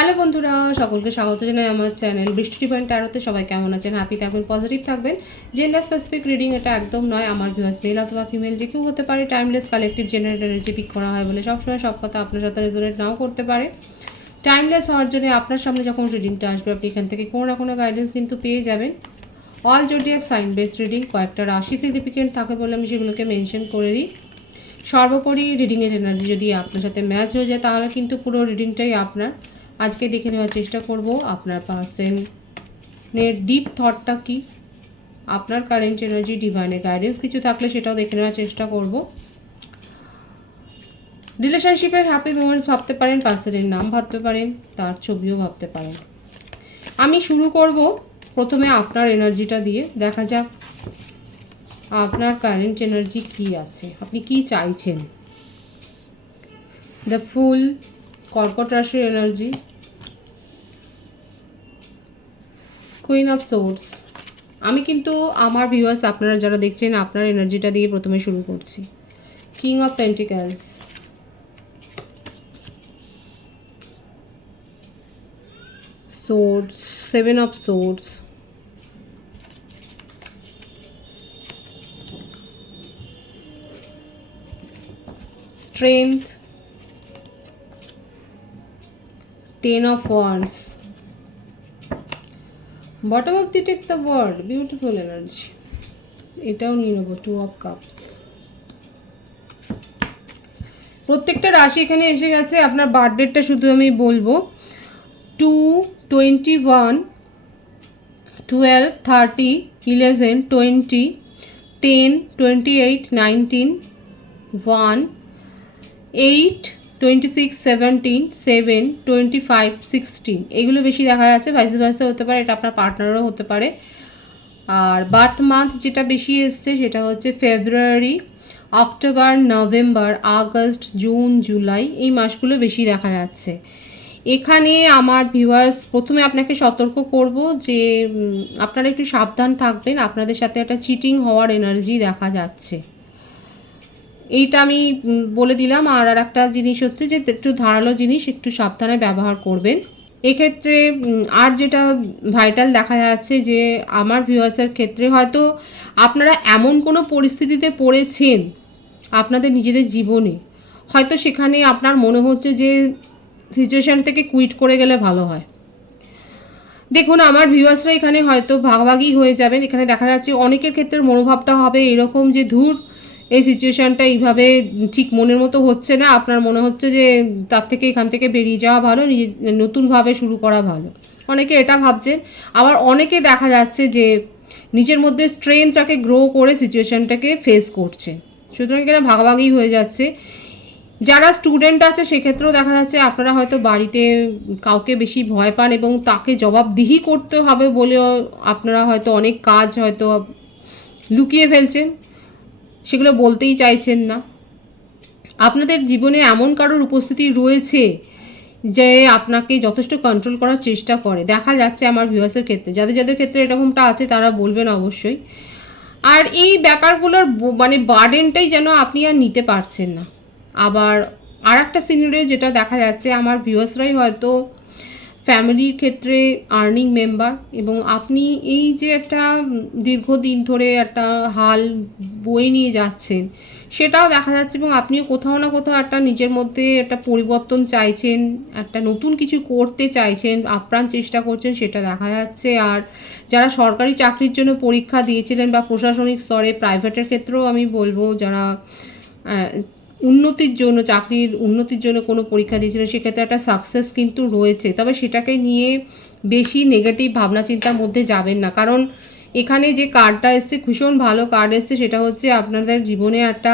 Hello বন্ধুরা, সকলকে স্বাগত জানাই আমার চ্যানেল বৃষ্টি ডিভাইন ট্যারোতে। সবাই কেমন আছেন? হ্যাপি থাকবেন, পজিটিভ থাকবেন। জেন্ডার স্পেসিফিক রিডিং এটা একদম নয়। আমার ভিউয়ার্স মেল অথবা ফিমেল যে কেউ হতে পারে। Timeless collective generate energy pick করা হয় বলে সবসময় সব কথা আপনার সাথে রেজোনেট নাও করতে পারে। টাইমলেস হওয়ার জন্য আপনার সামনে যখন রিডিংটা আসবে আপনি এখান থেকে কোনো না কোনো গাইডেন্স কিন্তু পেয়ে যাবেন। All zodiac sign base reading, কয়েকটা রাশি সিগনিফিকেন্ট থাকে বলে আমি সেগুলোকে মেনশন করে দিই। সর্বোপরি রিডিংয়ের এনার্জি যদি আপনার সাথে ম্যাচ হয়ে যায় তাহলে কিন্তু পুরো রিডিংটাই আপনার। আজকে দেখে নেওয়ার চেষ্টা করব আপনার পার্সনের ডিপ থটটা কি, আপনার কারেন্ট এনার্জি, ডিভাইনের গাইডেন্স কিছু থাকলে সেটাও দেখে নেওয়ার চেষ্টা করব। রিলেশনশিপের হ্যাপি মোমেন্টস ভাবতে পারেন, পার্সনের নাম ভাবতে পারেন, তার ছবিও ভাবতে পারেন। আমি শুরু করব প্রথমে আপনার এনার্জিটা দিয়ে। দেখা যাক আপনার কারেন্ট এনার্জি কি আছে, আপনি কি চাইছেন। দ্য ফুল, কর্কট রাশির এনার্জি, কুইন অফ সোর্স। আমি কিন্তু আমার ভিউয়ার্স আপনারা যারা দেখছেন আপনার এনার্জিটা দিয়ে প্রথমে শুরু করছি। King of pentacles, swords, seven of swords, strength, ten of wands, bottom of the deck the world, beautiful energy. এটাও নিয়ে নেবো, টু অফ কাপস। প্রত্যেকটা রাশি এখানে এসে গেছে। আপনার বার্থডেটা শুধু আমি বলবো 2/21, 12, 30, 11, 20, 10, 28, 19, 1, 8, 26, 17, 7, 25, 16 এগুলো বেশি দেখা যাচ্ছে। ভাইস ভার্সা হতে পারে, এটা আপনার পার্টনারও হতে পারে। আর বার্থ মান্থ যেটা বেশি এসছে সেটা হচ্ছে February, October, November, August, June, July, এই মাসগুলো বেশি দেখা যাচ্ছে। এখানে আমার ভিউয়ার্স প্রথমে আপনাকে সতর্ক করব যে আপনারা একটু সাবধান থাকবেন। আপনাদের সাথে একটা চিটিং হওয়ার এনার্জি দেখা যাচ্ছে, এইটা আমি বলে দিলাম। আর একটা জিনিস হচ্ছে যে একটু ধারালো জিনিস একটু সাবধানে ব্যবহার করবেন এক্ষেত্রে। আর যেটা ভাইটাল দেখা যাচ্ছে যে আমার ভিউয়ার্সের ক্ষেত্রে হয়তো আপনারা এমন কোনো পরিস্থিতিতে পড়েছেন আপনাদের নিজেদের জীবনে, হয়তো সেখানে আপনার মনে হচ্ছে যে সিচুয়েশান থেকে কুইট করে গেলে ভালো হয়। দেখুন আমার ভিউয়ার্সরা এখানে হয়তো ভাগাভাগি হয়ে যাবেন। এখানে দেখা যাচ্ছে অনেকের ক্ষেত্রে মনোভাবটা হবে এরকম যে ধুর, এই সিচুয়েশানটা এইভাবে ঠিক মনের মতো হচ্ছে না। আপনার মনে হচ্ছে যে তার থেকে এখান থেকে বেরিয়ে যাওয়া ভালো, নতুনভাবে শুরু করা ভালো। অনেকে এটা ভাবছেন। আবার অনেকে দেখা যাচ্ছে যে নিজের মধ্যে স্ট্রেংথটাকে গ্রো করে সিচুয়েশানটাকে ফেস করছে। সুতরাং এখানে ভাগাভাগি হয়ে যাচ্ছে। যারা স্টুডেন্ট আছে সেক্ষেত্রেও দেখা যাচ্ছে আপনারা হয়তো বাড়িতে কাউকে বেশি ভয় পান এবং তাকে জবাবদিহি করতে হবে বলেও আপনারা হয়তো অনেক কাজ হয়তো লুকিয়ে ফেলছেন, সেগুলো বলতেই চাইছেন না। আপনাদের জীবনে এমন কারোর উপস্থিতি রয়েছে যে আপনাকে যথেষ্ট কন্ট্রোল করার চেষ্টা করে, দেখা যাচ্ছে আমার ভিউয়ার্সের ক্ষেত্রে। যাদের যাদের ক্ষেত্রে এরকমটা আছে তারা বলবেন অবশ্যই। আর এই ব্যাপারগুলোর মানে বার্ডেনটাই যেন আপনি আর নিতে পারছেন না। আবার আর একটা সিনারিও যেটা দেখা যাচ্ছে আমার ভিউয়ার্সরাই হয়তো ফ্যামিলির ক্ষেত্রে আর্নিং মেম্বার, এবং আপনি এই যে একটা দীর্ঘদিন ধরে একটা হাল বয়ে নিয়ে যাচ্ছেন সেটাও দেখা যাচ্ছে, এবং আপনিও কোথাও না কোথাও একটা নিজের মধ্যে একটা পরিবর্তন চাইছেন, একটা নতুন কিছু করতে চাইছেন, আপ্রাণ চেষ্টা করছেন, সেটা দেখা যাচ্ছে। আর যারা সরকারি চাকরির জন্য পরীক্ষা দিয়েছিলেন বা প্রশাসনিক স্তরে প্রাইভেটের ক্ষেত্রেও আমি বলবো যারা উন্নতির জন্য, চাকরির উন্নতির জন্য কোনো পরীক্ষা দিয়েছিলেন সেক্ষেত্রে একটা সাকসেস কিন্তু রয়েছে। তবে সেটাকে নিয়ে বেশি নেগেটিভ ভাবনা চিন্তার মধ্যে যাবেন না, কারণ এখানে যে কার্ডটা এসছে ভীষণ ভালো কার্ড এসছে। সেটা হচ্ছে আপনাদের জীবনে একটা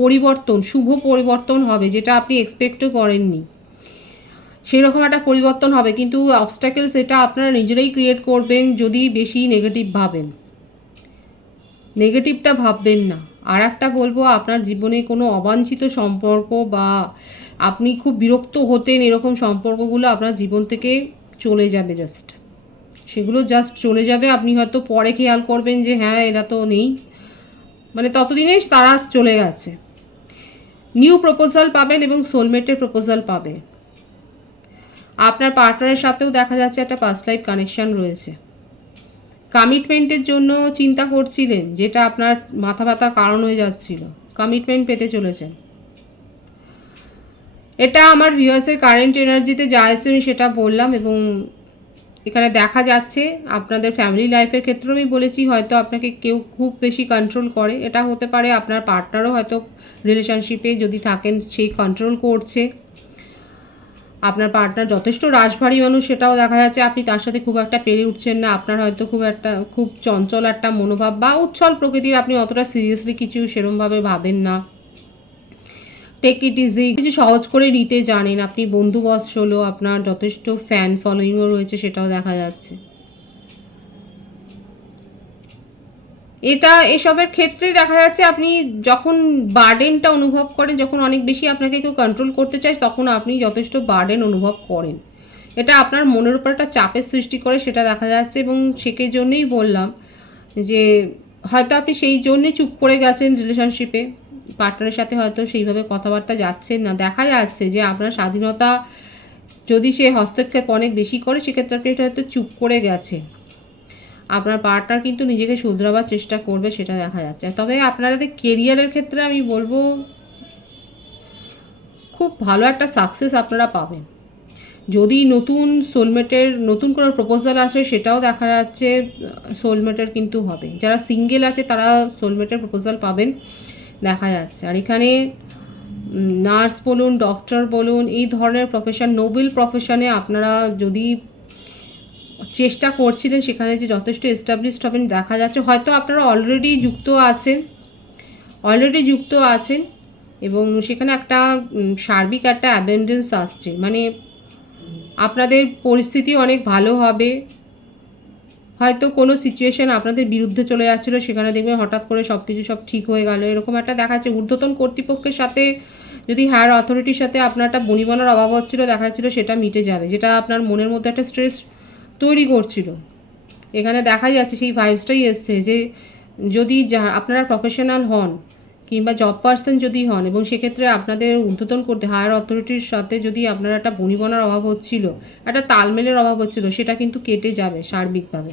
পরিবর্তন, শুভ পরিবর্তন হবে যেটা আপনি এক্সপেক্টও করেননি। সেরকম একটা পরিবর্তন হবে, কিন্তু অবস্ট্যাকেল সেটা আপনারা নিজেরাই ক্রিয়েট করবেন যদি বেশি নেগেটিভ ভাবেন। নেগেটিভটা ভাববেন না। আর একটা বলবো, আপনার জীবনে কোনো অবাঞ্ছিত সম্পর্ক বা আপনি খুব বিরক্ত হতেন এরকম সম্পর্কগুলো আপনার জীবন থেকে চলে যাবে। সেগুলো জাস্ট চলে যাবে। আপনি হয়তো পরে খেয়াল করবেন যে হ্যাঁ এরা তো নেই, মানে ততদিনে তারা চলে গেছে। নিউ প্রপোজাল পাবেন এবং সোলমেটের প্রপোজাল পাবে। আপনার পার্টনারের সাথেও দেখা যাচ্ছে একটা পাস্ট লাইফ কানেকশান রয়েছে। কমিটমেন্টের জন্য চিন্তা করছিলেন, যেটা আপনার মাথা ব্যথার কারণ হয়ে যাচ্ছিল, কমিটমেন্ট পেতে চলেছেন। এটা আমার ভিউয়ার্সের কারেন্ট এনার্জিতে যা এসে আমি সেটা বললাম। এবং এখানে দেখা যাচ্ছে আপনাদের ফ্যামিলি লাইফের ক্ষেত্রেও আমি বলেছি, হয়তো আপনাকে কেউ খুব বেশি কন্ট্রোল করে। এটা হতে পারে আপনার পার্টনারও হয়তো রিলেশনশিপে যদি থাকেন সেই কন্ট্রোল করছে। আপনার পার্টনার যথেষ্ট রাশভারী মানুষ, সেটাও দেখা যাচ্ছে। আপনি তার সাথে খুব একটা পেরে উঠছেন না। আপনার হয়তো খুব চঞ্চল একটা মনোভাব বা উচ্ছল প্রকৃতির, আপনি অতটা সিরিয়াসলি কিছু সেরমভাবে ভাবেন না। টেক ইট ইজি, কিছু সহজ করে নিতে জানেন। আপনি বন্ধুবৎসলও, আপনার যথেষ্ট ফ্যান ফলোয়িংও রয়েছে, সেটাও দেখা যাচ্ছে। এসবের ক্ষেত্রে দেখা যাচ্ছে আপনি যখন বার্ডেনটা অনুভব করেন, যখন অনেক বেশি আপনাকে কেউ কন্ট্রোল করতে চায়, তখন আপনি যথেষ্ট বার্ডেন অনুভব করেন। এটা আপনার মনের উপর একটা চাপের সৃষ্টি করে, সেটা দেখা যাচ্ছে। এবং সেই জন্যই বললাম যে হয়তো আপনি সেই জন্যই চুপ করে গেছেন রিলেশনশিপে, পার্টনারের সাথে হয়তো সেইভাবে কথাবার্তা যাচ্ছেন না। দেখা যাচ্ছে যে আপনার স্বাধীনতা যদি সে হস্তক্ষেপ অনেক বেশি করে, সেক্ষেত্রে আপনি হয়তো চুপ করে গেছে। আপনার পার্টনার কিন্তু নিজেকে শুধরাবার চেষ্টা করবে, সেটা দেখা যাচ্ছে। তবে আপনাদের কেরিয়ারের ক্ষেত্রে আমি বলবো খুব ভালো একটা সাকসেস আপনারা পাবেন। যদি নতুন কোনো প্রপোজাল আসে, সেটাও দেখা যাচ্ছে সোলমেটের কিন্তু হবে। যারা সিঙ্গেল আছে তারা সোলমেটের প্রপোজাল পাবেন দেখা যাচ্ছে। আর এখানে নার্স বলুন, ডক্টর বলুন, এই ধরনের প্রফেশন, নোবেল প্রফেশনে আপনারা যদি চেষ্টা করছিলেন, সেখানে যে যথেষ্ট এস্টাবলিশড হবেন দেখা যাচ্ছে। হয়তো আপনারা অলরেডি যুক্ত আছেন এবং সেখানে একটা সার্বিক একটা অ্যাবেন্ডেন্স আসছে। মানে আপনাদের পরিস্থিতি অনেক ভালো হবে। হয়তো কোনো সিচুয়েশন আপনাদের বিরুদ্ধে চলে যাচ্ছিলো, সেখানে দেখবেন হঠাৎ করে সব ঠিক হয়ে গেল, এরকম একটা দেখাচ্ছে। ঊর্ধ্বতন কর্তৃপক্ষের সাথে, যদি হায়ার অথরিটির সাথে আপনার একটা বনিবনার অভাব হচ্ছিলো দেখা যাচ্ছিলো, সেটা মিটে যাবে। যেটা আপনার মনের মধ্যে একটা স্ট্রেস তৈরি করছিল, এখানে দেখা যাচ্ছে সেই ভাইবসটাই এসছে। যে যদি আপনারা প্রফেশনাল হন কিংবা জব পার্সন যদি হন, এবং সেক্ষেত্রে আপনাদের ঊর্ধ্বতন করতে হায়ার অথরিটির সাথে যদি আপনার একটা বনিবনার অভাব হচ্ছিল, একটা তালমেলের অভাব হচ্ছিল, সেটা কিন্তু কেটে যাবে সার্বিকভাবে।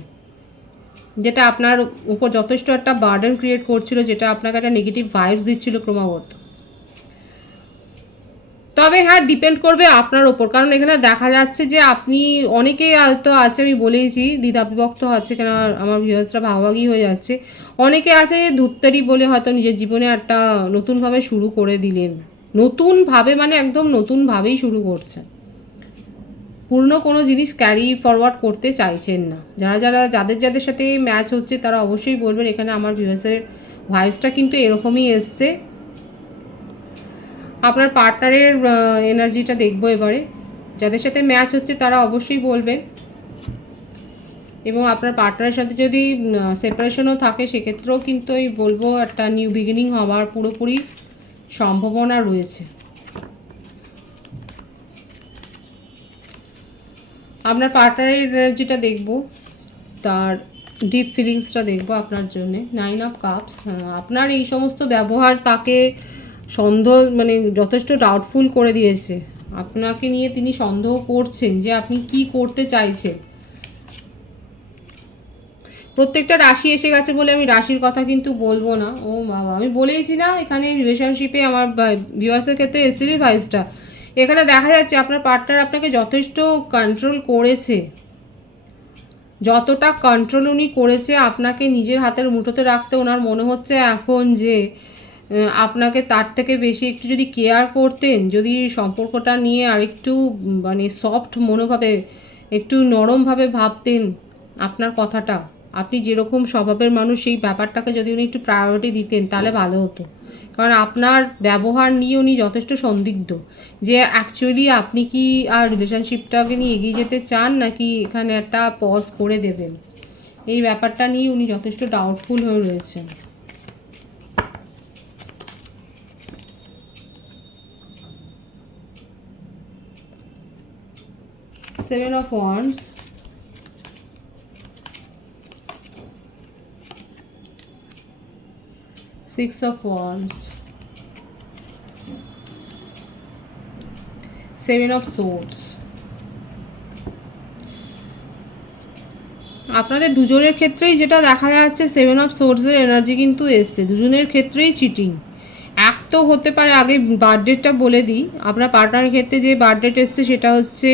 যেটা আপনার উপর যথেষ্ট একটা বার্ডেন ক্রিয়েট করছিল, যেটা আপনাকে একটা নেগেটিভ ভাইবস দিচ্ছিল ক্রমাগত। তবে হ্যাঁ, ডিপেন্ড করবে আপনার ওপর। কারণ এখানে দেখা যাচ্ছে যে আপনি, অনেকেই হয়তো আছে, আমি বলেইছি দ্বিধাবিভক্ত হচ্ছে, কেন আমার ভিউয়ার্সরা ভাগাভাগি হয়ে যাচ্ছে। অনেকে আছে ধূর্তেরই বলে হয়তো নিজের জীবনে একটা নতুনভাবে শুরু করে দিলেন। নতুনভাবে মানে একদম নতুনভাবেই শুরু করছেন, পুরনো কোনো জিনিস ক্যারি ফরওয়ার্ড করতে চাইছেন না। যাদের সাথে ম্যাচ হচ্ছে তারা অবশ্যই বলবেন। এখানে আমার ভিউয়ার্সের ভাইবসটা কিন্তু এরকমই এসছে। আপনার পার্টনারের এনার্জিটা দেখবো এবারে। যাদের সাথে ম্যাচ হচ্ছে তারা অবশ্যই বলবেন। এবং আপনার পার্টনারের সাথে যদি সেপারেশনও থাকে, সেক্ষেত্রেও কিন্তু আমি বলবো একটা নিউ বিগিনিং হওয়ার পুরোপুরি সম্ভাবনা রয়েছে। আপনার পার্টনারের এনার্জিটা দেখবো, তার ডিপ ফিলিংসটা দেখবো আপনার জন্যে। 9 অফ কাপস। আপনার এই সমস্ত ব্যবহার তাকে মানে যথেষ্ট ডাউটফুল করে দিয়েছে। আপনাকে নিয়ে তিনি সন্দেহ করছেন যে আপনি কি করতে চাইছেন। প্রত্যেকটা রাশি এসে গেছে বলে আমি রাশির কথা কিন্তু বলবো না। ও বাবা, আমি বলেইছি না এখানে রিলেশনশিপে আমার ভিউয়ার্সের ক্ষেত্রে এসেছিলি ভাইসটা। এখানে দেখা যাচ্ছে আপনার পার্টনার আপনাকে যথেষ্ট কন্ট্রোল করেছে। যতটা কন্ট্রোল উনি করেছে আপনাকে নিজের হাতের মুঠোতে রাখতে, ওনার মনে হচ্ছে এখন যে আপনাকে তার থেকে বেশি একটু যদি কেয়ার করতেন, যদি সম্পর্কটা নিয়ে আরেকটু মানে সফট মনোভাবে, একটু নরমভাবে ভাবতেন আপনার কথাটা, আপনি যেরকম স্বভাবের মানুষ সেই ব্যাপারটাকে যদি উনি একটু প্রায়োরিটি দিতেন, তাহলে ভালো হতো। কারণ আপনার ব্যবহার নিয়ে উনি যথেষ্ট সন্দিগ্ধ যে অ্যাকচুয়ালি আপনি কি আর রিলেশনশিপটাকে নিয়ে এগিয়ে যেতে চান, নাকি এখানে একটা পজ করে দেবেন। এই ব্যাপারটা নিয়ে উনি যথেষ্ট ডাউটফুল হয়ে রয়েছেন। Seven of Wands, Six of Wands, Seven of Swords, আপনাদের দুজনের ক্ষেত্রেই যেটা দেখা যাচ্ছে 7 অফ সোর্সের এনার্জি কিন্তু এসছে, দুজনের ক্ষেত্রেই চিটিং। এক তো হতে পারে, আগে বার্থডেটা বলে দিই, আপনার পার্টনারের ক্ষেত্রে যে বার্থডেট এসছে সেটা হচ্ছে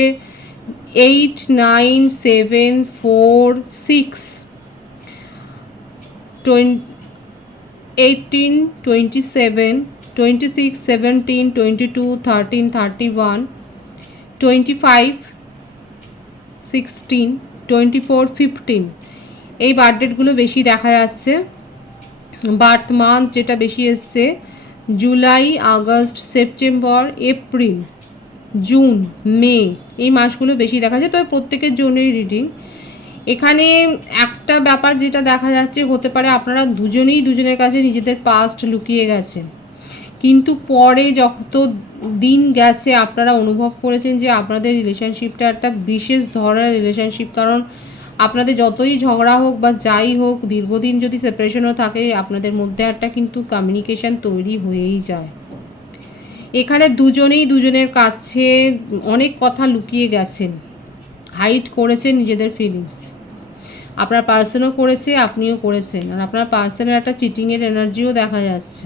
8, 9, 7, 4, 6, 18, 27, 26, 17, 22, 13, 31, 25, 16, 24, 15, এই বার্থডেটগুলো বেশি দেখা যাচ্ছে। বার্থ মান্থ যেটা বেশি এসছে July, August, September, April, June, May, এই মাসগুলো বেশি দেখা যায়। তবে প্রত্যেকের জন্যই রিডিং। এখানে একটা ব্যাপার যেটা দেখা যাচ্ছে, হতে পারে আপনারা দুজনেই দুজনের কাছে নিজেদের পাস্ট লুকিয়ে গেছেন, কিন্তু পরে যত দিন গেছে আপনারা অনুভব করেছেন যে আপনাদের রিলেশনশিপটা একটা বিশেষ ধরনের রিলেশনশিপ। কারণ আপনাদের যতই ঝগড়া হোক বা যাই হোক, দীর্ঘদিন যদি সেপারেশনও থাকে, আপনাদের মধ্যে একটা কিন্তু কমিউনিকেশন তৈরি হয়েই যায়। এখানে দুজনেই দুজনের কাছে অনেক কথা লুকিয়ে গেছেন, হাইড করেছেন নিজেদের ফিলিংস। আপনার পার্সনও করেছে, আপনিও করেছেন। আর আপনার পার্সনের একটা চিটিংয়ের এনার্জিও দেখা যাচ্ছে।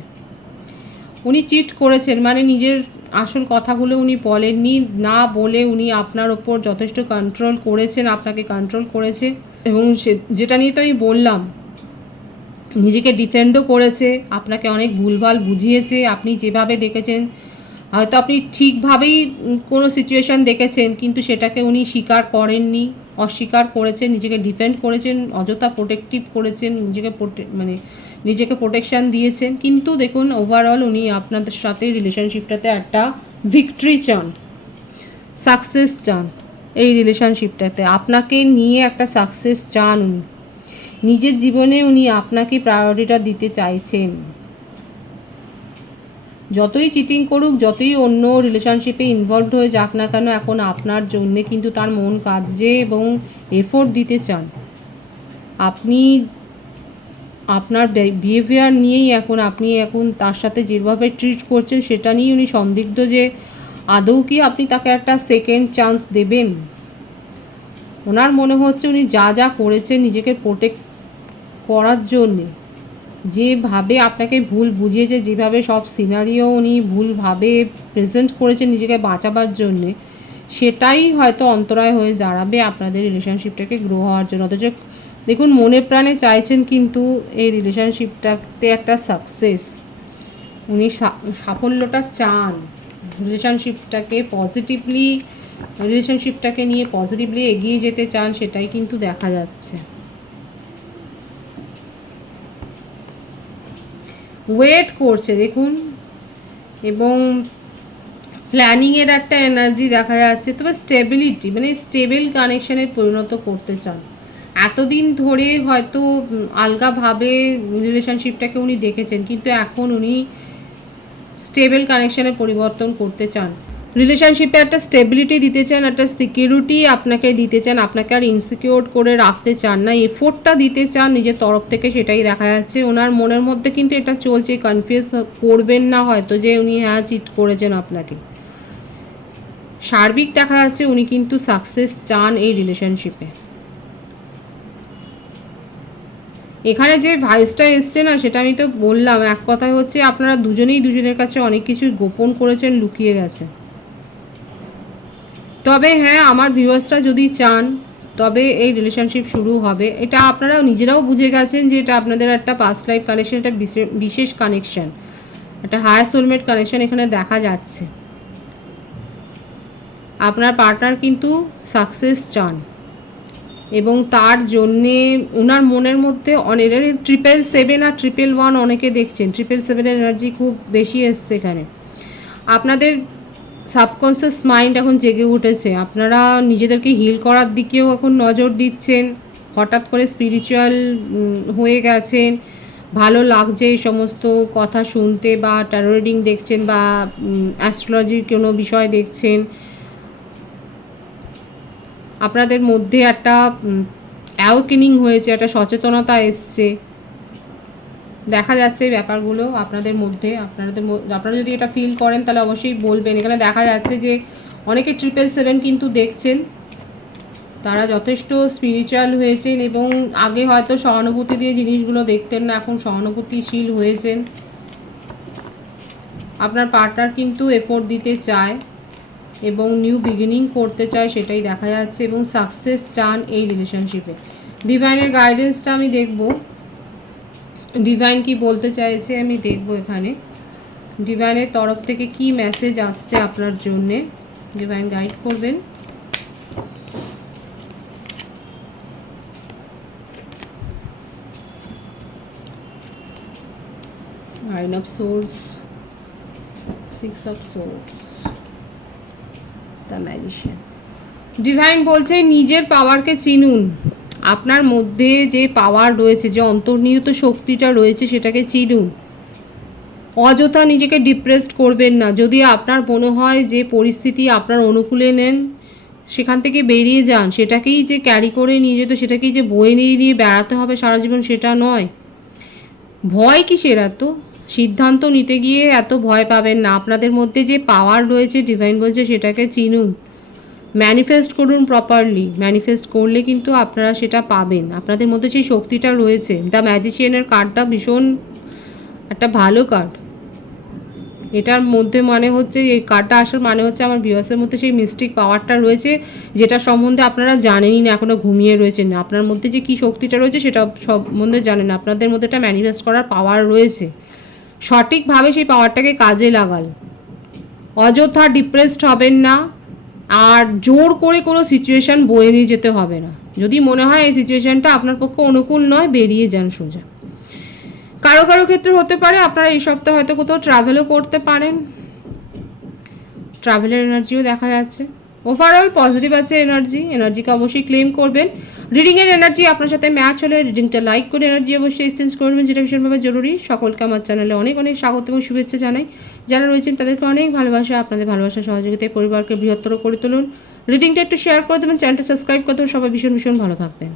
উনি চিট করেছেন, মানে নিজের আসল কথাগুলো উনি বলেননি, না বলে উনি আপনার ওপর যথেষ্ট কন্ট্রোল করেছেন, আপনাকে কন্ট্রোল করেছে। এবং সে যেটা নিয়ে তো আমি বললাম, নিজেকে ডিফেন্ডও করেছে, আপনাকে অনেক ভুলভাল বুঝিয়েছে। আপনি যেভাবে দেখেছেন, হয়তো আপনি ঠিকভাবেই কোনো সিচুয়েশান দেখেছেন, কিন্তু সেটাকে উনি স্বীকার করেননি, অস্বীকার করেছেন, নিজেকে ডিফেন্ড করেছেন, অযথা প্রোটেক্টিভ করেছেন, নিজেকে প্রোটেকশান দিয়েছেন। কিন্তু দেখুন, ওভারঅল উনি আপনাদের সাথে রিলেশনশিপটাতে একটা ভিক্টরি চান, সাকসেস চান। এই রিলেশনশিপটাতে আপনাকে নিয়ে একটা সাকসেস চান উনি। নিজের জীবনে উনি আপনাকে প্রায়োরিটিটা দিতে চাইছেন। যতই চিটিং করুক, যতই অন্য রিলেশনশিপে ইনভলভড হয়ে যাক না কেন, এখন আপনার জন্যে কিন্তু তার মন কাঁদছে এবং এফোর্ট দিতে চান। আপনি আপনার বিহেভিয়ার নিয়েই আপনি এখন তার সাথে যেভাবে ট্রিট করছেন সেটা নিয়েই উনি সন্দিগ্ধ যে আদৌ কি আপনি তাকে একটা সেকেন্ড চান্স দেবেন। ওনার মনে হচ্ছে উনি যা যা করেছেন নিজেকে প্রোটেক্ট করার জন্যে, যেভাবে আপনাকে ভুল বুঝিয়েছে, যেভাবে সব সিনারিও উনি ভুলভাবে প্রেজেন্ট করেছেন নিজেকে বাঁচাবার জন্যে, সেটাই হয়তো অন্তরায় হয়ে দাঁড়াবে আপনাদের রিলেশনশিপটাকে গ্রো হওয়ার জন্য। অথচ দেখুন, মনে প্রাণে চাইছেন কিন্তু এই রিলেশনশিপটাতে একটা সাকসেস, উনি সাফল্যটা চান, রিলেশনশিপটাকে নিয়ে পজিটিভলি এগিয়ে যেতে চান, সেটাই কিন্তু দেখা যাচ্ছে। ওয়েট করছে দেখুন, এবং প্ল্যানিংয়ের একটা এনার্জি দেখা যাচ্ছে। তবে স্টেবিলিটি, মানে স্টেবল কানেকশানে পরিণত করতে চান। এতদিন ধরে হয়তো আলগাভাবে রিলেশনশিপটাকে উনি দেখেছেন, কিন্তু এখন উনি স্টেবল কানেকশানে পরিবর্তন করতে চান। রিলেশনশিপে একটা স্টেবিলিটি দিতে চান, একটা সিকিউরিটি আপনাকে দিতে চান, আপনাকে আর ইনসিকিউর করে রাখতে চান না, এফোর্টটা দিতে চান নিজের তরফ থেকে, সেটাই দেখা যাচ্ছে। ওনার মনের মধ্যে কিন্তু এটা চলছে, কনফিউজ করবেন না হয়তো যে উনি হ্যাঁ চিট করেছেন আপনাকে। সার্বিক দেখা যাচ্ছে উনি কিন্তু সাকসেস চান এই রিলেশনশিপে। এখানে যে ভাইসটা এসছে না, সেটা আমি তো বললাম, এক কথায় হচ্ছে আপনারা দুজনেই দুজনের কাছে অনেক কিছু গোপন করেছেন, লুকিয়ে গেছে। তবে হ্যাঁ, আমার ভিউয়ার্সরা যদি চান তবে এই রিলেশনশিপ শুরু হবে। এটা আপনারা নিজেরাও বুঝে গেছেন যে এটা আপনাদের একটা পাস্ট লাইফ কানেকশন, একটা বিশেষ কানেকশন, একটা হায়ার সোলমেট কানেকশন এখানে দেখা যাচ্ছে। আপনার পার্টনার কিন্তু সাকসেস চান, এবং তার জন্যে ওনার মনের মধ্যে অনেক 777 আর 111 অনেকে দেখছেন। 777 এনার্জি খুব বেশি এসছে এখানে। আপনাদের সাবকনসিয়াস মাইন্ড এখন জেগে উঠেছে, আপনারা নিজেদেরকে হিল করার দিকেও এখন নজর দিচ্ছেন। হঠাৎ করে স্পিরিচুয়াল হয়ে গেছেন, ভালো লাগছে এই সমস্ত কথা শুনতে, বা ট্যারো রিডিং দেখছেন, বা অ্যাস্ট্রোলজির কোনো বিষয় দেখছেন। আপনাদের মধ্যে একটা অ্যাওকেনিং হয়েছে, একটা সচেতনতা এসছে, দেখা যাচ্ছে এই ব্যাপারগুলো আপনাদের মধ্যে। আপনারা যদি এটা ফিল করেন তাহলে অবশ্যই বলবেন। এখানে দেখা যাচ্ছে যে অনেকে 777 কিন্তু দেখছেন, তারা যথেষ্ট স্পিরিচুয়াল হয়েছেন এবং আগে হয়তো সহানুভূতি দিয়ে জিনিসগুলো দেখতেন না, এখন সহানুভূতিশীল হয়েছেন। আপনার পার্টনার কিন্তু এফোর্ট দিতে চায় এবং নিউ বিগিনিং করতে চায়, সেটাই দেখা যাচ্ছে, এবং সাকসেস চান এই রিলেশনশিপে। ডিভাইনের গাইডেন্সটা আমি দেখব, ডিভাইন কি বলতে চাইছে আমি দেখব এখানে। ডিভাইনের তরফ থেকে কি মেসেজ আসছে আপনার জন্যে, ডিভাইন গাইড করবেন। Nine of Swords, Six of Swords, The Magician. Divine বলছে নিজের পাওয়ারকে চিনুন, আপনার মধ্যে যে পাওয়ার রয়েছে, যে অন্তর্নিহিত শক্তিটা রয়েছে সেটাকে চিনুন। অযথা নিজেকে ডিপ্রেসড করবেন না। যদি আপনার মনে হয় যে পরিস্থিতি আপনার অনুকূলে নেন, সেখান থেকে বেরিয়ে যান। সেটাকেই যে ক্যারি করে নিয়ে যেত, সেটাকেই যে বয়ে নিয়ে নিয়ে বেড়াতে হবে সারা জীবন, সেটা নয়। ভয় কিসের এত? সিদ্ধান্ত নিতে গিয়ে এত ভয় পাবেন না। আপনাদের মধ্যে যে পাওয়ার রয়েছে ডিভাইন বলছে সেটাকে চিনুন, ম্যানিফেস্ট করুন প্রপারলি। ম্যানিফেস্ট করলে কিন্তু আপনারা সেটা পাবেন। আপনাদের মধ্যে সেই শক্তিটা রয়েছে। দ্য ম্যাজিশিয়ানের কার্ডটা ভীষণ একটা ভালো কার্ড। এটার মধ্যে মানে হচ্ছে, এই কার্ডটা আসার মানে হচ্ছে আমার ভিউয়ার্সের মধ্যে সেই মিস্টিক পাওয়ারটা রয়েছে, যেটা সম্বন্ধে আপনারা জানেনই না, এখনও ঘুমিয়ে রয়েছেন না। আপনার মধ্যে যে কী শক্তিটা রয়েছে সেটা সম্বন্ধে জানেন না। আপনাদের মধ্যে একটা ম্যানিফেস্ট করার পাওয়ার রয়েছে। সঠিকভাবে সেই পাওয়ারটাকে কাজে লাগাল। অযথা ডিপ্রেসড হবেন না, আর জোর করে কোনো সিচুয়েশান বয়ে নিয়ে যেতে হবে না। যদি মনে হয় এই সিচুয়েশানটা আপনার পক্ষে অনুকূল নয়, বেরিয়ে যান সোজা। কারো কারো ক্ষেত্রে হতে পারে আপনারা এই সপ্তাহে হয়তো কোথাও ট্রাভেলও করতে পারেন, ট্রাভেলের এনার্জিও দেখা যাচ্ছে। ওভারঅল পজিটিভ আছে এনার্জিকে অবশ্যই ক্লেম করবেন। রিডিংয়ের এনার্জি আপনার সাথে ম্যাচ হলে রিডিংটা লাইক করে এনার্জি অবশ্যই এক্সচেঞ্জ করবেন, যেটা ভীষণভাবে জরুরি। সকলকে আমার চ্যানেলে অনেক অনেক স্বাগত এবং শুভেচ্ছা জানাই। যারা রয়েছেন তাদেরকে অনেক ভালোবাসা। আপনাদের ভালোবাসা সহযোগিতায় পরিবারকে বৃহত্তর করে তুলুন। রিডিংটা একটু শেয়ার করে দেবেন, চ্যানেলটা সাবস্ক্রাইব করে দেবেন। সবাই ভীষণ ভীষণ ভালো থাকবেন।